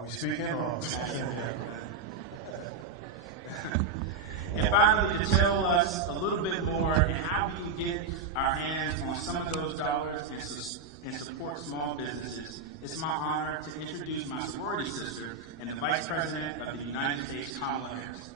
Are we speaking or? And finally, to tell us a little bit more and how we can get our hands on some of those dollars and support small businesses, it's my honor to introduce my sorority sister and the Vice President of the United States, Kamala Harris.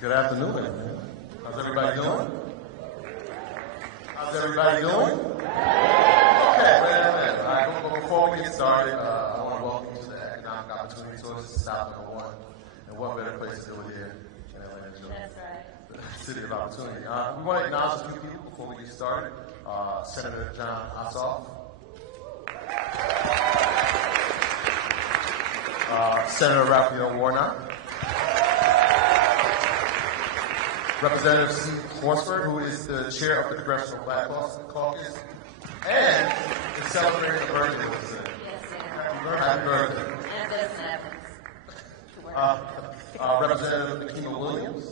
Good afternoon, everyone. How's everybody doing? How's everybody doing? Okay, wait. All right, before we get started, I want to welcome you to the Economic Opportunity Sources Stop number 1. And what better place to do it here in Atlanta, Georgia? That's right. The City of Opportunity. We want to acknowledge a few people before we get started. Senator John Ossoff. Senator Raphael Warnock. Representative Steve Horsford, who is the chair of the Congressional Black Caucus, and is celebrating a birthday with us today. Yes, Happy birthday. and this happens. Representative Nakima Williams,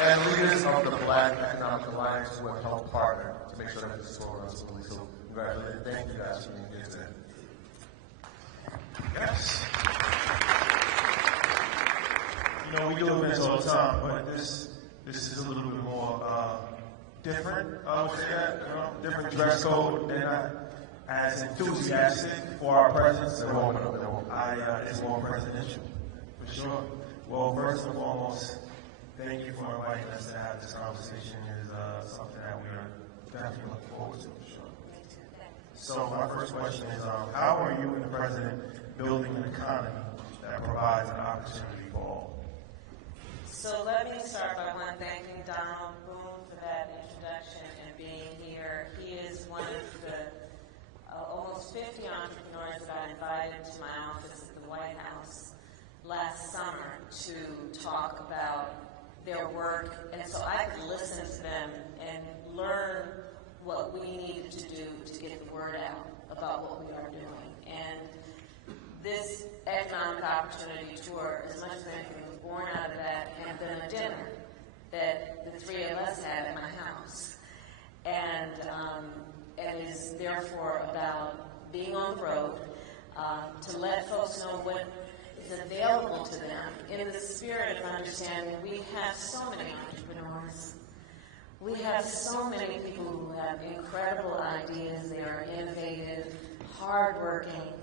and leaders of the Black Economic Alliance who have helped partner to make sure that this store runs smoothly. So, congratulations. Thank you guys for being here today. Yes. You know, we do events all the time, but this is a little bit more different. I would say that, different dress code. They're not as enthusiastic for our presence. It's more presidential, for sure. Well, first and foremost, thank you for inviting us to have this conversation. It is something that we are definitely looking forward to, for sure. So my first question is, how are you and the president building an economy that provides an opportunity for all? So let me start by thanking Donald Boone for that introduction and being here. He is one of the almost 50 entrepreneurs that I invited to my office at the White House last summer to talk about their work, and so I could listen to them and learn what we needed to do to get the word out about what we are doing. And this economic opportunity tour, as much as anything, was born out of that, and then a dinner that the three of us had at my house. And it is therefore about being on the road, to let folks know what is available to them in the spirit of understanding we have so many entrepreneurs. We have so many people who have incredible ideas. They are innovative, hardworking,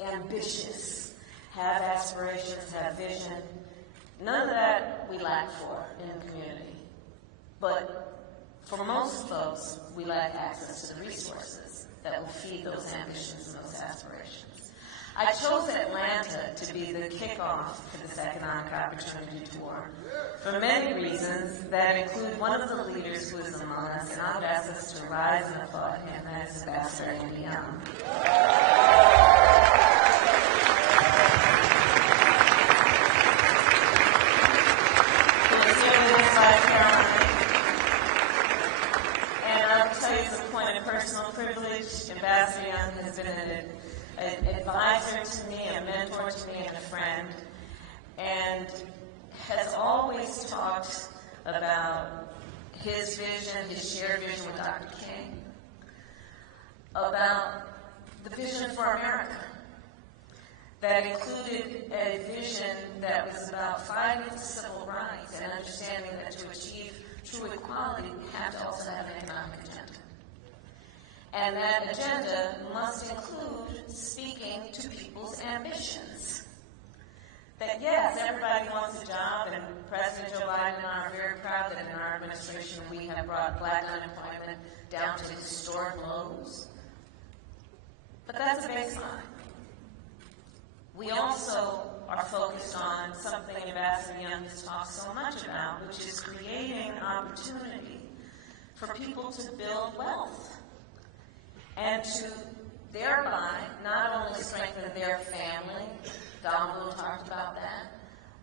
ambitious, have aspirations, have vision. None of that we lack for in the community. But for most folks, we lack access to the resources that will feed those ambitions and those aspirations. I chose Atlanta to be the kickoff for this economic opportunity tour for many reasons that include one of the leaders who is among us, and I would ask us to rise and applaud him, and that is Ambassador Andy Young. And I will tell you as a point of personal privilege, Ambassador Young has been an advisor to me, a mentor to me, and a friend, and has always talked about his vision, his shared vision with Dr. King, about the vision for America that included a vision that was about fighting for civil rights and understanding that to achieve true equality, we have to also have an economic agenda. And that agenda must include speaking to people's ambitions. That yes, everybody wants a job, and President Joe Biden and I are very proud that in our administration we have brought Black unemployment down to historic lows. But that's a baseline. We also are focused on something Ambassador Young has talked so much about, which is creating opportunity for people to build wealth and to thereby not only strengthen their family, Don Boone talked about that,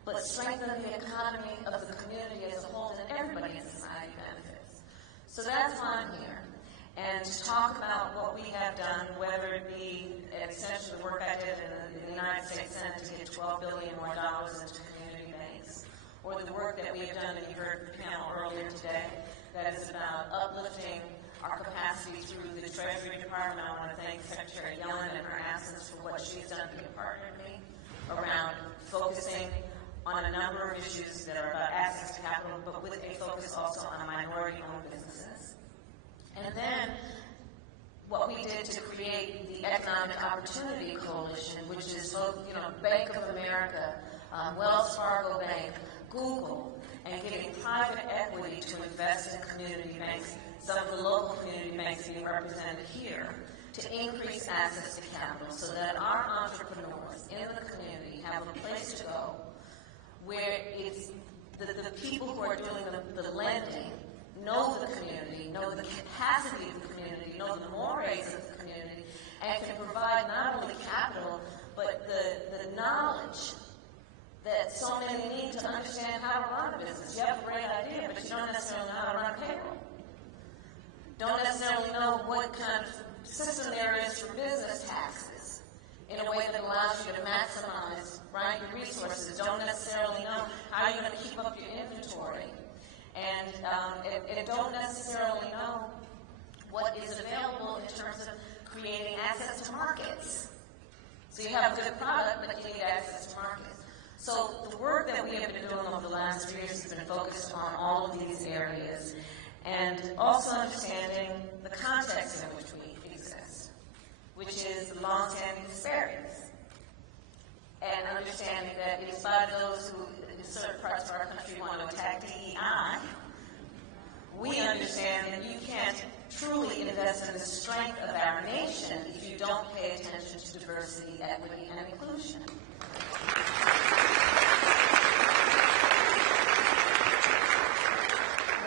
but strengthen the economy of the community as a whole, and everybody in society benefits. So that's why I'm here. And to talk about what we have done, whether it be an extension of the work I did in the United States Senate to get $12 billion more into community banks, or the work that we have done, and you heard the panel earlier today, that is about uplifting our capacity through the Treasury Department. I want to thank Secretary Yellen in her absence for what she's done to be a partner to me around focusing on a number of issues that are about access to capital, but with a focus also on minority-owned businesses. And then what we did to create the Economic Opportunity Coalition, which is both, Bank of America, Wells Fargo Bank, Google, and getting private equity to invest in community banks, some of the local community banks being represented here, to increase access to capital so that our entrepreneurs in the community have a place to go where it's the people who are doing the lending know the community, know the capacity of the community, know the mores of the community, and can provide not only capital, but the knowledge that so many need to understand how to run a business. You have a great idea, but you don't necessarily know how to run a payroll. Don't necessarily know what kind of system there is for business taxes in a way that allows you to maximize your resources. Don't necessarily know how you're going to keep up your inventory. And don't necessarily know what is available in terms of creating access to markets. So you have a good product, but you need access to markets. So the work that we have been doing over the last 3 years has been focused on all of these areas, and also understanding the context in which we exist, which is the long-standing disparities, and understanding that in spite of those who in certain parts of our country want to attack DEI, we understand that you can't truly invest in the strength of our nation if you don't pay attention to diversity, equity, and inclusion.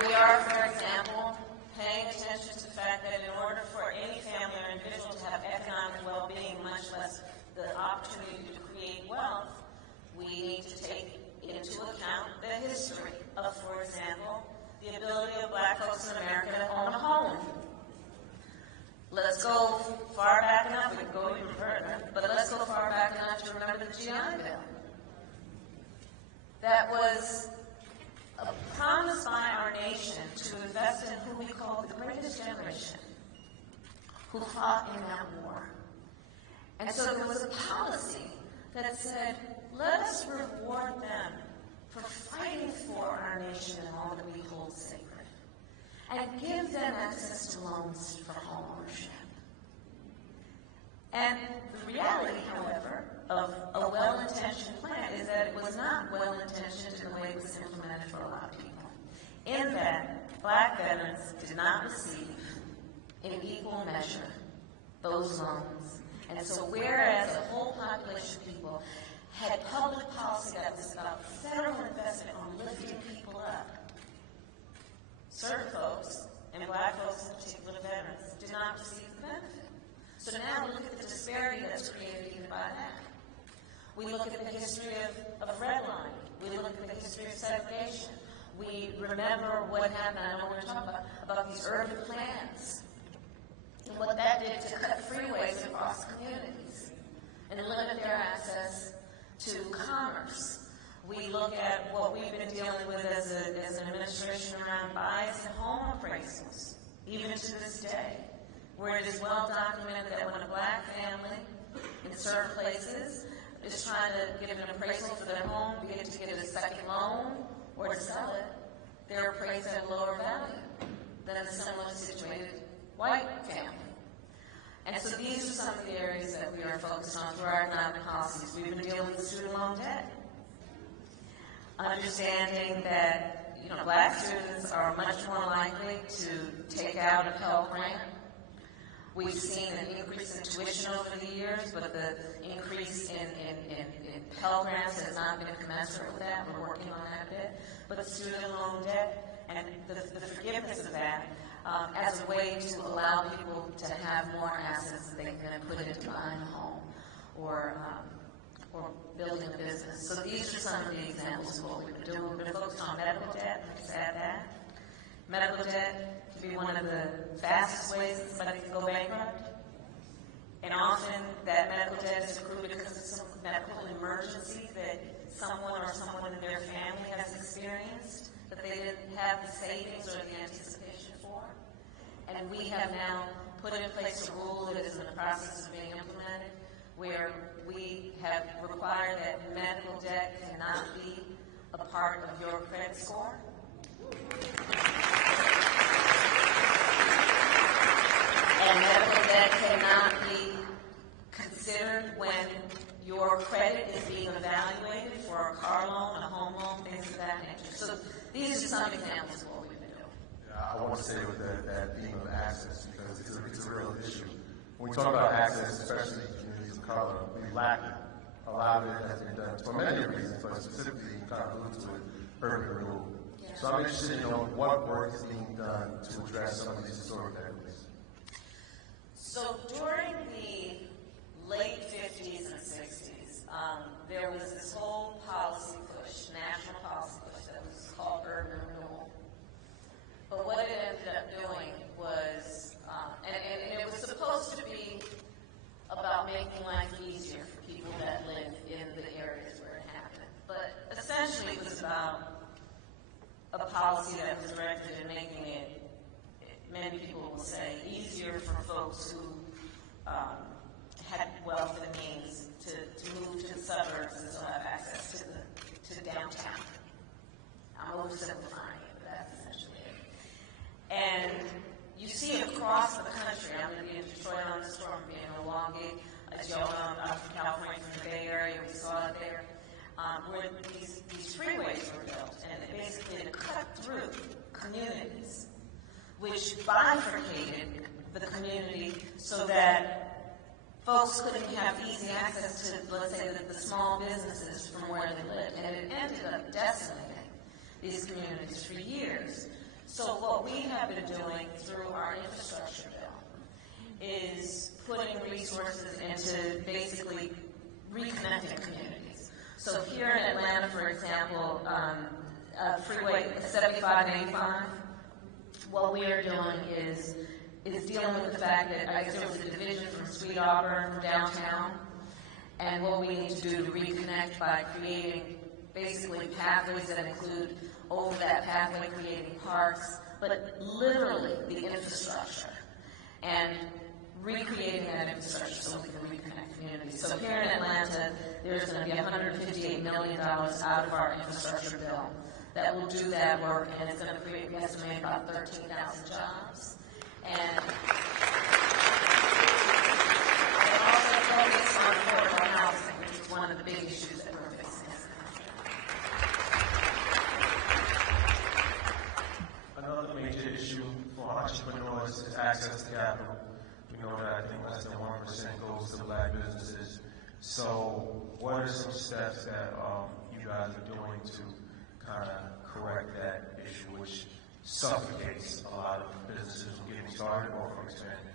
We are, for example, paying attention to the fact that in order for any family or individual to have economic well-being, much less the opportunity to create wealth, we need to take into account the history of, for example, the ability of black folks in America to own a home. Let's go far back enough, we can go even further, but let's go far back enough to remember the GI Bill. That was a promise by our nation to invest in who we call the greatest generation, who fought in that war. And so there was a policy that said, let us reward them for fighting for our nation and all that we hold sacred, and give them access to loans for home ownership. And the reality, however, of a well-intentioned plan is that it was not well-intentioned in the way it was implemented for a lot of people. In that, black veterans did not receive, in equal measure, those loans. And so whereas the whole population of people had public policy that was about federal investment on lifting people up, certain folks, and black folks in particular, veterans, did not receive the benefit. So now we look at the disparity that's created even by that. We look at the history of redlining. We look at the history of segregation. We remember what happened, I don't want to talk about these urban plans, and what that did to cut freeways across communities and limit their access to commerce. We look at what we've been dealing with as an administration around bias and home appraisals, even to this day, where it is well documented that when a black family in certain places is trying to get an appraisal for their home, be it to get a second loan or to sell it, they're appraised at a lower value than a similarly situated white family. And so these are some of the areas that we are focused on through our economic policies. We've been dealing with student loan debt. Understanding that, black students are much more likely to take out a Pell Grant. We've seen an increase in tuition over the years, but the increase in Pell Grants has not been commensurate with that. We're working on that a bit. But the student loan debt and the forgiveness of that, as a way to allow people to have more assets that they can then put into buying a home or building a business. So these are some of the examples of what we've been doing. We've been focused on medical debt. Just add that. Medical debt can be one of the fastest ways that somebody can go bankrupt. And often that medical debt is accrued because of some medical emergency that someone or someone in their family has experienced that they didn't have the savings or the anticipation for. And we have now put in place a rule that is in the process of being implemented where we have required that medical debt cannot be a part of your credit score. And medical debt cannot be considered when your credit is being evaluated for a car loan, a home loan, things of that nature. So these are some examples of what we've been doing. Yeah, I want to stay with that theme of access because it's a real issue. When we talk about access, especially in communities of color, we lack it. A lot of it has been done for many reasons, but specifically, you kind of alluded to it, urban renewal. Yeah. So I'm interested in knowing what work is being done to address some of these historic equities. So during the late 50s and 60s, there was this whole policy push, national policy push that was called urban renewal. But what it ended up doing was, and it was supposed to be about making life easier for people that live in the areas where it happened. But essentially it was about a policy that was directed at making it, many people will say, easier for folks who had wealth and means to move to the suburbs and still have access to downtown. I'm oversimplifying it, but that's essentially it. And you see it across the country. I'm going to be in Detroit on this tour, I'm being in Milwaukee. As y'all know, I'm from California, from the Bay Area, we saw it there, where these freeways were built, and basically to cut through communities, which bifurcated the community so that folks couldn't have easy access to, let's say, the small businesses from where they lived. And it ended up decimating these communities for years. So what we have been doing through our infrastructure bill is putting resources into basically reconnecting communities. So here in Atlanta, for example, Freeway 75 and 85, what we are doing is dealing with the fact that I guess there was a division from Sweet Auburn from downtown, and what we need to do to reconnect by creating basically pathways that include over that pathway creating parks, but literally the infrastructure and recreating that infrastructure so we can reconnect communities. So here in Atlanta, there's going to be $158 million out of our infrastructure bill that will do that work, and it's going to create, we estimate, about 13,000 jobs. And also focus on affordable housing, which is one of the big issues that we're facing as a country. Another major issue for entrepreneurs is access to capital. We know that I think less than 1% goes to Black businesses. So what are some steps that you guys are doing to kind of correct that issue, which suffocates a lot of businesses from getting started or from expanding?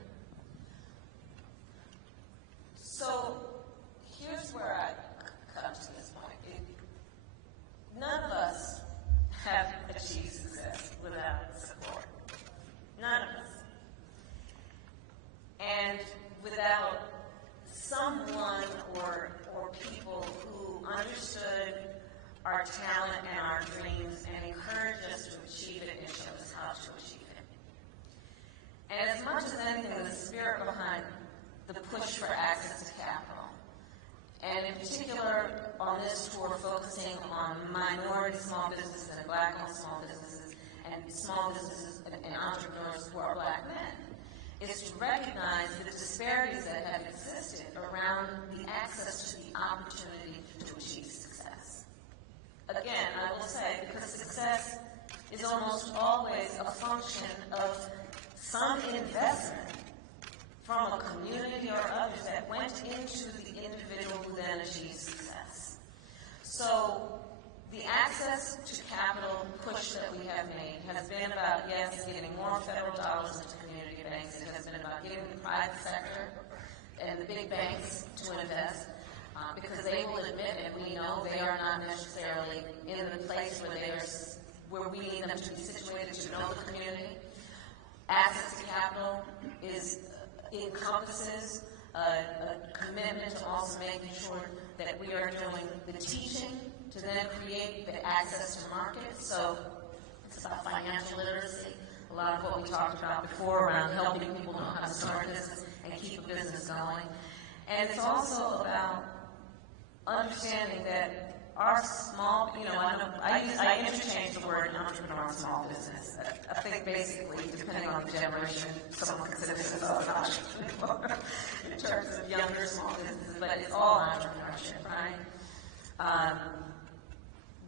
So here's where I come to this point. None of us have achieved success without support. None of us. And without someone or people who understood our talent and our dreams and encouraged us to achieve it and showed us how to achieve it. And as much as anything, the spirit behind the push for access to capital, and in particular on this tour focusing on minority small businesses and Black-owned small businesses and small businesses and entrepreneurs who are Black men, is to recognize the disparities that have existed around the access to the opportunity to achieve success. Again, I will say, because success is almost always a function of some investment from a community or others that went into the individual who then achieved success. So the access to capital push that we have made has been about, yes, getting more more federal dollars into community banks. It has been about getting the private sector and the big banks to invest, because they will admit, and we know they are not necessarily in the place where we need them to be situated to know the community. Access to capital encompasses a commitment to also making sure that we are doing the teaching to then create the access to market. So it's about financial literacy, a lot of what we talked about before around helping people know how to start a business and keep a business going. And it's also about understanding that our small, I interchange the word entrepreneur and small business. I think basically, depending on the generation, someone considers themselves an entrepreneur in terms of younger small businesses, but it's all entrepreneurship, right?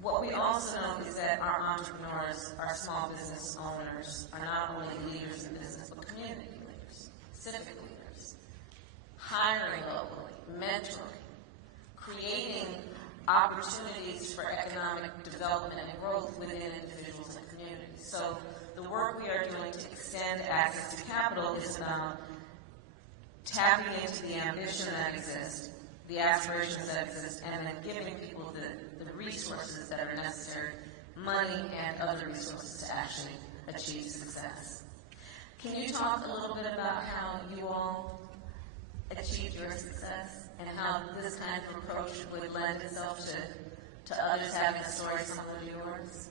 What we also know is that our entrepreneurs, our small business owners, are not only leaders in business, but community leaders, civic leaders, hiring locally, mentoring, creating opportunities for economic development and growth within individuals and communities. So the work we are doing to extend access to capital is about tapping into the ambition that exists, the aspirations that exist, and then giving people the resources that are necessary, money and other resources to actually achieve success. Can you talk a little bit about how you all achieved your success and how this kind of approach would lend itself to others having a story similar to yours?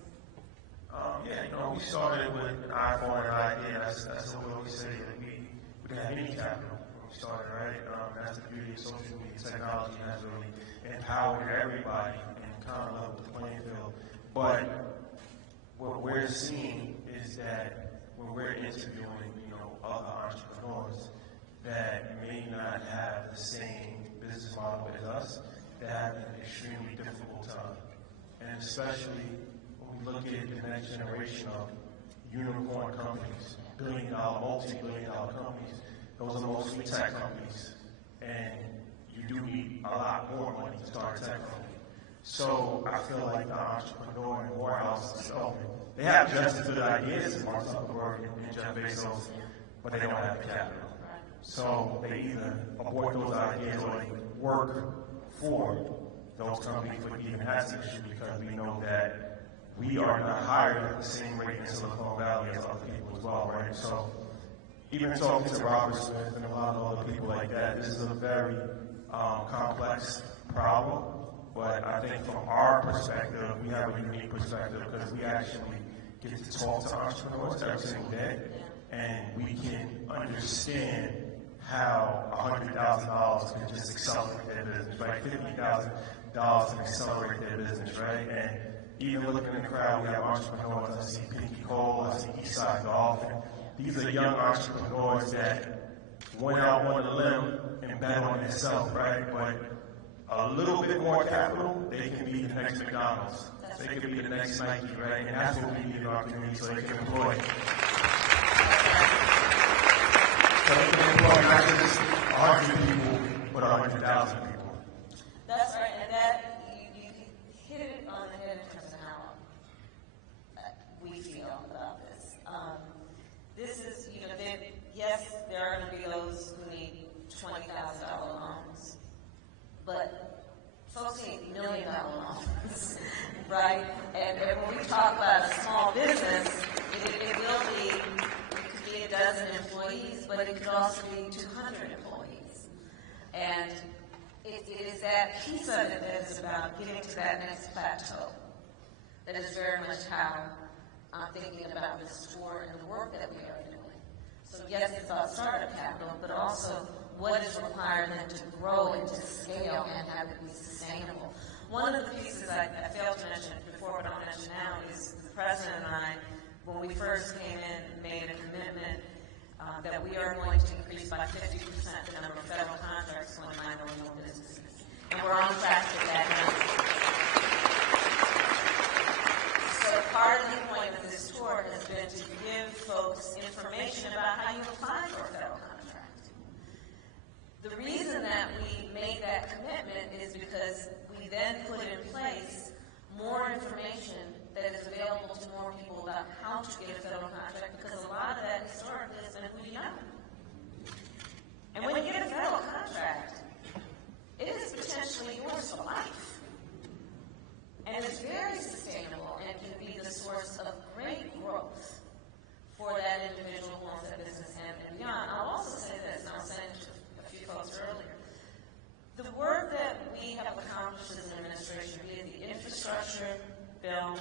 We started with an iPhone and an idea. That's what we say, that we didn't have any capital when we started, right? That's the beauty of social media. Technology has really empowered everybody and kind of leveled the playing field. But what we're seeing is that when we're interviewing, other entrepreneurs that may not have the same business model as us, they have an extremely difficult time. And especially when we look at the next generation of unicorn companies, billion-dollar, multi-billion-dollar companies, those are mostly tech companies. And you do need a lot more money to start a tech company. So I feel like the entrepreneur in Morehouse, they have just as good ideas as Mark Zuckerberg and Jeff Bezos, but they don't have the capital. So they either abort those ideas or they work for those companies for even has the issue, because we know that we are not hired at the same rate in Silicon Valley as other people as well, right? So even talking to Robert Smith and a lot of other people like that, this is a very complex problem. But I think from our perspective, we have a unique perspective because we actually get to talk to entrepreneurs every single day, and we can understand how $100,000 can just accelerate their business, right? $50,000 can accelerate their business, right? And even looking in the crowd, we have entrepreneurs. I see Pinky Cole, I see Eastside Golf. These are young entrepreneurs that went out on a limb and bet on themselves, right? But a little bit more capital, they can be the next McDonald's. They can be the next Nike, right? And that's what we need in our community, so they can employ. So they can employ not just 100 people, but 100,000 people. That's right, and that you hit it on the head in terms of how we feel about this. This is, yes, there are going to be those who need $20,000 loans, but folks need $1 million loans, right? And when we talk about a small business, it could be a dozen employees, but it could also be 200 employees. And it is that piece of it that is about getting to that next plateau. That is very much how I'm thinking about this tour and the work that we are doing. So yes, it's about startup capital, but also what is required then to grow and to scale and have it be sustainable. One of the pieces I failed to mention before, but I'll mention now, is the President and I, when we first came in, made a commitment that we are going to increase by 50% the number of federal contracts going to minority-owned businesses. And we're on track to that now. So part of the point of this tour has been to give folks information about how you apply for a federal contract. The reason that we made that commitment is because we then put in place more information that is available to more people about how to get a federal contract, because a lot of yours for life. And it's very sustainable and can be the source of great growth for that individual who owns that business and beyond. I'll also say this, and I was saying to a few folks earlier, the work that we have accomplished as an administration, be it the infrastructure bill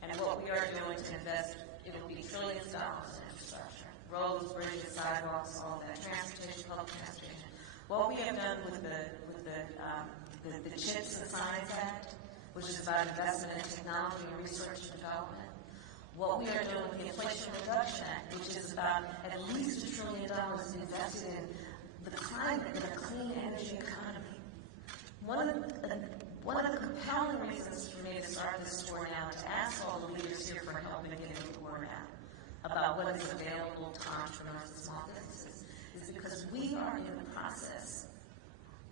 and what we are doing to invest, it will be trillions of dollars in infrastructure, roads, bridges, sidewalks, all that, transportation, public transportation. What we have done with the CHIPS and Science Act, which is about investment in technology and research and development. What we are doing with the Inflation Reduction Act, which is about at least $1 trillion invested in the climate and a clean energy economy. One of the compelling reasons for me to start this tour now and to ask all the leaders here for help in getting the word out about what is available to entrepreneurs and small businesses is because we are in the process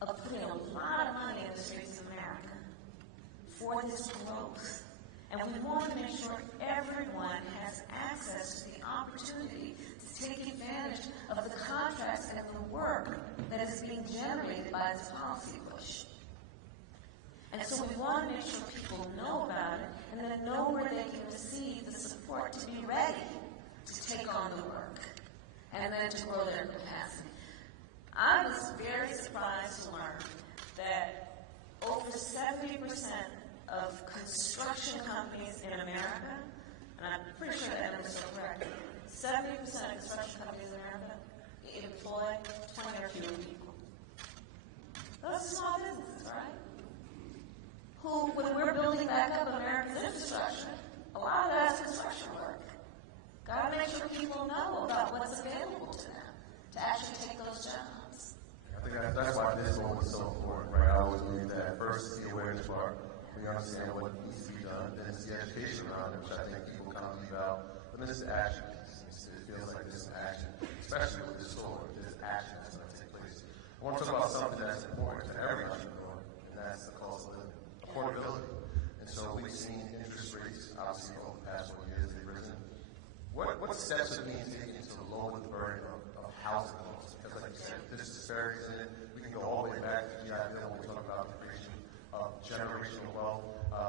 of putting a lot of money in the streets of America for this growth. And we want to make sure everyone has access to the opportunity to take advantage of the contracts and the work that is being generated by this policy push. And so we want to make sure people know about it and then know where they can receive the support to be ready to take on the work and then to grow their capacity. I was very surprised to learn that over 70% of construction companies in America, and I'm pretty sure that number is so correct, 70% of construction companies in America employ 20 or fewer people. Those are small businesses, right? Who, when we're building back up America's infrastructure, a lot of that's construction work. Got to make sure people know about what's available to them to actually take those jobs. I think that's why this one was so important, right? I always believe that first is the awareness part. We understand what needs to be done. Then it's the education around it, which I think people come to me about. But then it's the action piece. It feels like there's some action, especially with this store. There's action that's going to take place. I want to talk about something that's important to every entrepreneur, and that's the cost of living, affordability. And so we've seen interest rates, obviously, over the past 4 years, they've risen. What steps are being taken to lower the burden of housing costs? Because like you said, there's disparities in it. We can go all the way back to the idea when we talk about the creation of generational wealth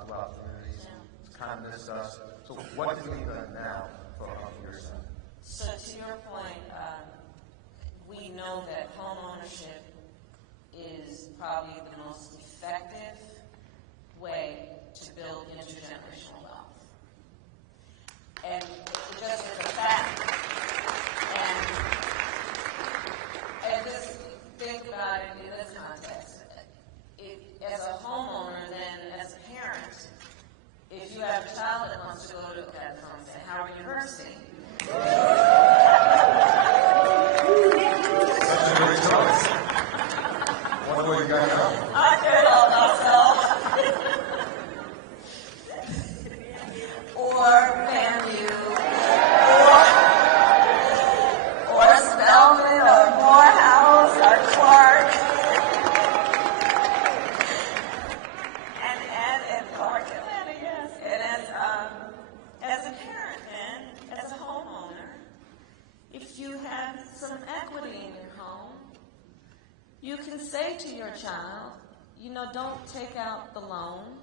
throughout communities. It's kind of missed us. So what is being done now from your side? So to your point, we know that home ownership is probably the most effective way to build intergenerational wealth. And it just is a fact. And just think about it in this context. As a homeowner, then as a parent, if you have a child that wants to go to Howard University, Such a great choice. What way you got now? I could all myself. Or FAMU, or Spelman, or Morehouse, or Clark. And Clark Atlanta, yes. And as a parent then, as a homeowner, if you have some equity in your home, you can say to your child, don't take out the loan.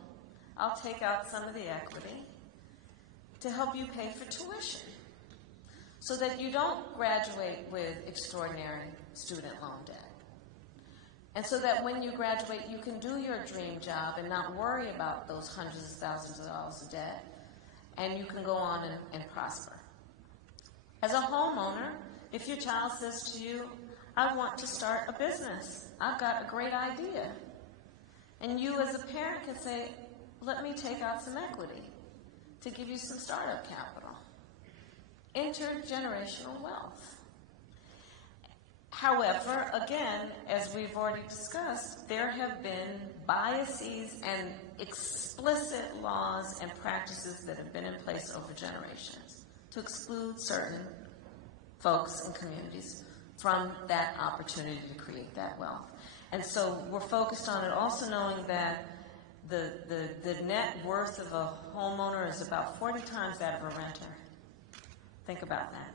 I'll take out some of the equity to help you pay for tuition so that you don't graduate with extraordinary student loan debt. And so that when you graduate, you can do your dream job and not worry about those hundreds of thousands of dollars of debt, and you can go on and prosper. As a homeowner, if your child says to you, I want to start a business, I've got a great idea, and you as a parent can say, let me take out some equity to give you some startup capital. Intergenerational wealth. However, again, as we've already discussed, there have been biases and explicit laws and practices that have been in place over generations to exclude certain folks and communities from that opportunity to create that wealth. And so we're focused on it, also knowing that the net worth of a homeowner is about 40 times that of a renter. Think about that.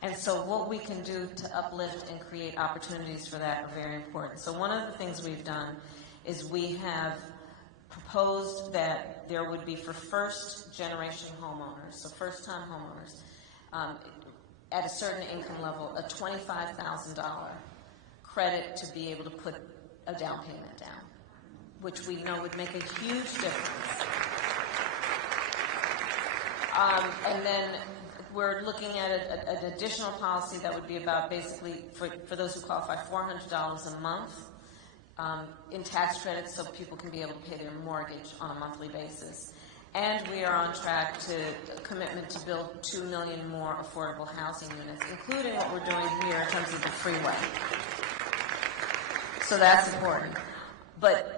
And so what we can do to uplift and create opportunities for that are very important. So one of the things we've done is we have proposed that there would be for first-generation homeowners, so first-time homeowners, at a certain income level, a $25,000 credit to be able to put a down payment down, which we know would make a huge difference. And then we're looking at an additional policy that would be about basically, for those who qualify, $400 a month in tax credits so people can be able to pay their mortgage on a monthly basis. And we are on track to a commitment to build 2 million more affordable housing units, including what we're doing here in terms of the freeway. So that's important. But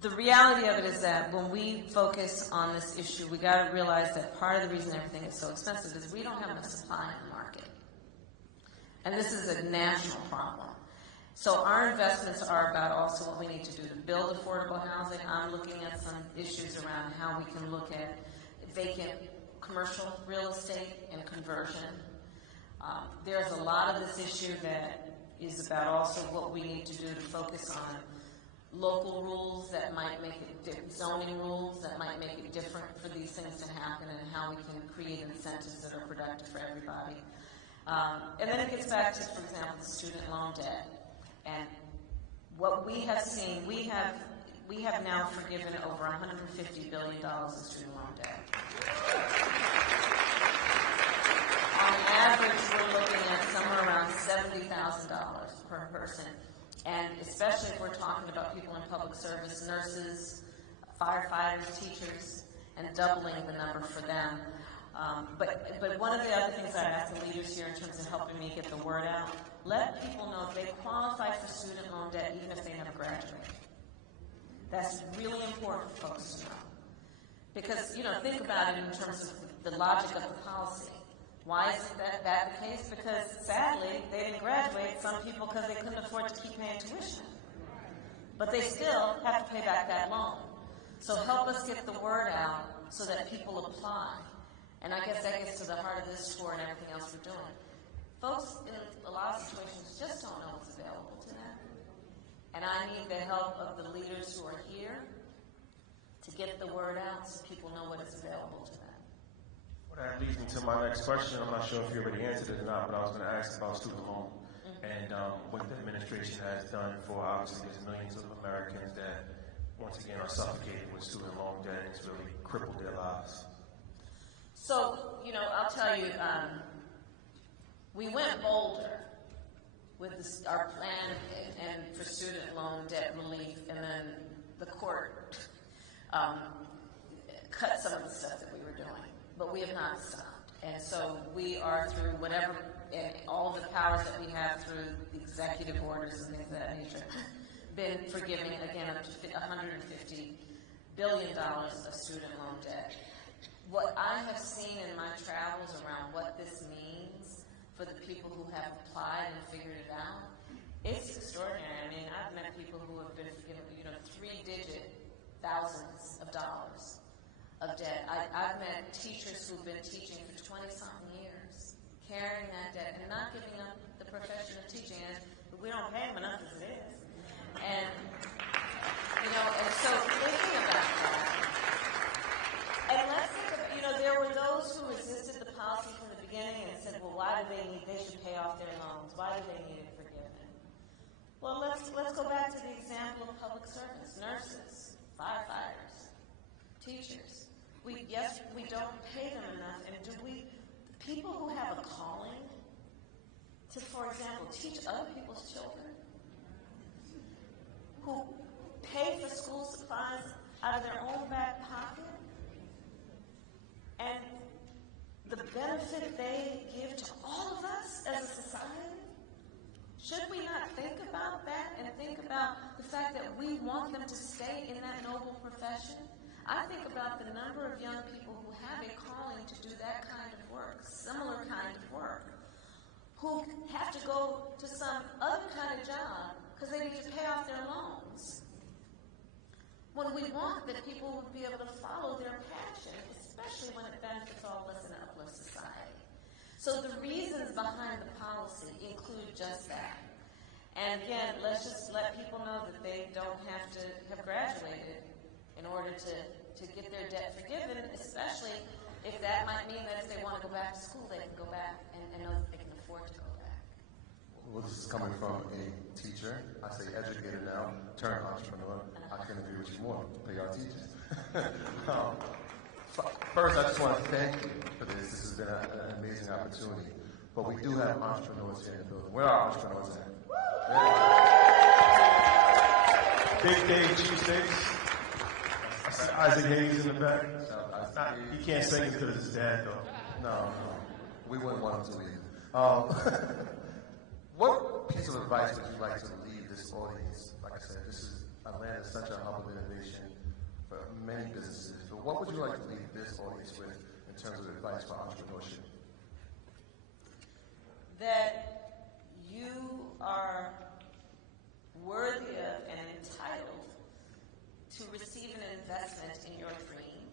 the reality of it is that when we focus on this issue, we got to realize that part of the reason everything is so expensive is we don't have enough supply in the market. And this is a national problem. So our investments are about also what we need to do to build affordable housing. I'm looking at some issues around how we can look at vacant commercial real estate and conversion. There's a lot of this issue that is about also what we need to do to focus on local rules that might make it, zoning rules that might make it different for these things to happen, and how we can create incentives that are productive for everybody. And then it gets back to, for example, the student loan debt. And what we have seen, we have now forgiven over $150 billion of student loan debt. On average, we're looking at somewhere around $70,000 per person. And especially if we're talking about people in public service, nurses, firefighters, teachers, and doubling the number for them. But one of the other things I ask the leaders here in terms of helping me get the word out, let people know if they qualify for student loan debt even if they never graduate. That's really important for folks to know. Because, think about it in terms of the logic of the policy. Why isn't that the case? Because sadly, they didn't graduate, some people because they couldn't afford to keep paying tuition. But they still have to pay back that loan. So help us get the word out so that people apply. And I guess that gets to the heart of this tour and everything else we're doing. Folks in a lot of situations just don't know what's available to them. And I need the help of the leaders who are here to get the word out so people know what is available to them. Well, that leads me to my next question. I'm not sure if you already answered it or not, but I was going to ask about student loan and what the administration has done for, obviously, there's millions of Americans that, once again, are suffocated with student loan debt, and it's really crippled their lives. So, I'll tell you, we went bolder with our plan and for student loan debt relief, and then the court cut some of the stuff that we were doing, but we have not stopped. And so we are through whatever, and all the powers that we have through the executive orders and things of that nature, been forgiving, again, up to $150 billion of student loan debt. What I have seen in my travels around what this means for the people who have applied and figured it out, it's extraordinary. I mean, I've met people who have been forgiven, three-digit thousands of dollars of debt. I've met teachers who've been teaching for 20-something years, carrying that debt and not giving up the profession of teaching. And we don't pay them enough as it is. And, and so thinking about that, and let's think about, there were those who resisted the policy from the beginning and said, well, why do they should pay off their loans? Why do they need it forgiven? Well, let's go back to the example of public servants, nurses, firefighters, teachers. We don't pay them enough, and people who have a calling to, for example, teach other people's children, who pay for school supplies out of their own back pocket, and the benefit they give to all of us as a society, should we not think about that and think about the fact that we want them to stay in that noble profession? I think about the number of young people who have a calling to do that kind of work, similar kind of work, who have to go to some other kind of job because they need to pay off their loans. When we want that people would be able to follow their passion, especially when it benefits all of us in an uplift society. So the reasons behind the policy include just that. And again, let's just let people know that they don't have to have graduated in order to get their debt forgiven, especially if that might mean that if they want to go back to school, they can go back and know that they can afford to go back. Well, this is coming from a teacher. I say educator now, turned entrepreneur. I can agree with you more. Pay our teachers. First, I just want to thank you for this. This has been an amazing opportunity. But we do have entrepreneurs here in the building. Where are entrepreneurs at? Big Dave Cheesesteaks. Isaac Hayes in the back. He can't sing it because his dad, though. No, we wouldn't want him to leave. What piece of advice would you like to leave this audience? Like I said, Atlanta is such a hub of innovation for many businesses. But what would you like to leave this audience with in terms of advice for entrepreneurship? That you are worthy of and entitled to receive an investment in your dream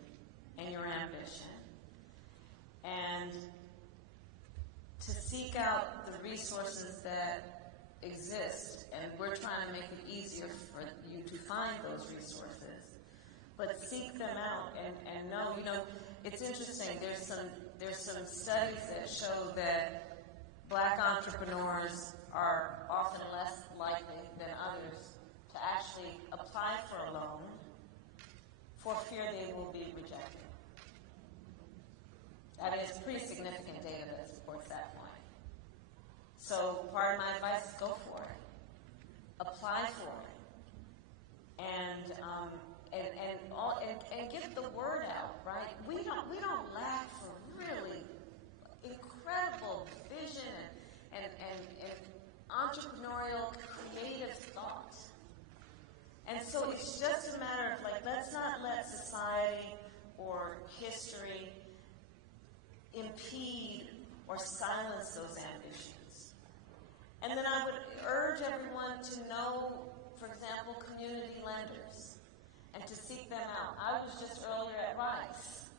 and your ambition, and to seek out the resources that exist. And we're trying to make it easier for you to find those resources, but seek them out and know. You know, it's interesting. There's some studies that show that Black entrepreneurs are often less likely than others to actually apply for a loan for fear they will be rejected. That is pretty significant data that supports that point. So part of my advice is go for it. Apply for it. And get the word out, right? We don't lack for really incredible vision and entrepreneurial creative thought. And so it's just a matter of, like, let's not let society or history impede or silence those ambitions. And then I would urge everyone to know, for example, community lenders and to seek them out. I was just earlier at Rice,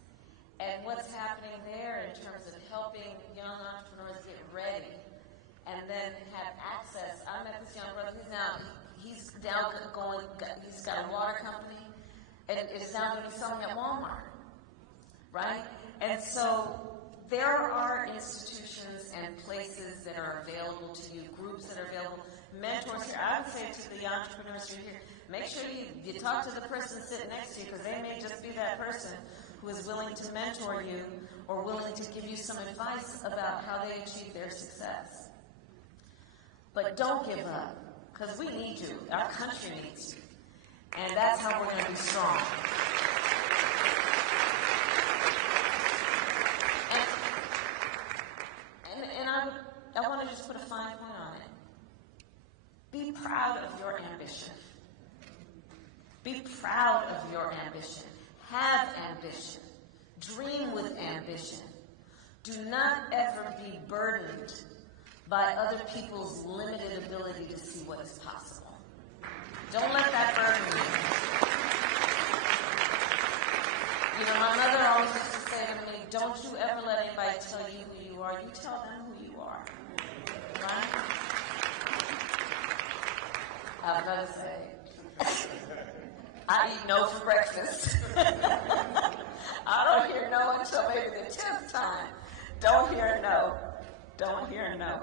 and what's happening there in terms of helping young entrepreneurs get ready and then have access. I met this young brother. He's got a water company and is now going to be selling at Walmart, right? And so there are institutions and places that are available to you, groups that are available, mentors here. I would say to the entrepreneurs who are here, make sure you talk to the person sitting next to you, because they may just be that person who is willing to mentor you or willing to give you some advice about how they achieve their success. But don't give up, because we need you. Our country needs you. And that's how we're going to be strong. And I want to just put a fine point on it. Be proud of your ambition. Be proud of your ambition. Have ambition. Dream with ambition. Do not ever be burdened by other people's limited ability to see what is possible. Don't let that burden you. You know, my mother always used to say to me, don't you ever let anybody tell you who you are. You tell them who you are. Right? I was going to say, I eat no for breakfast. I don't hear no until maybe the 10th time. Don't hear no. Don't hear no.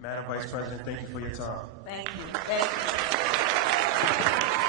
Madam Vice President, thank you for your time. Thank you. Thank you.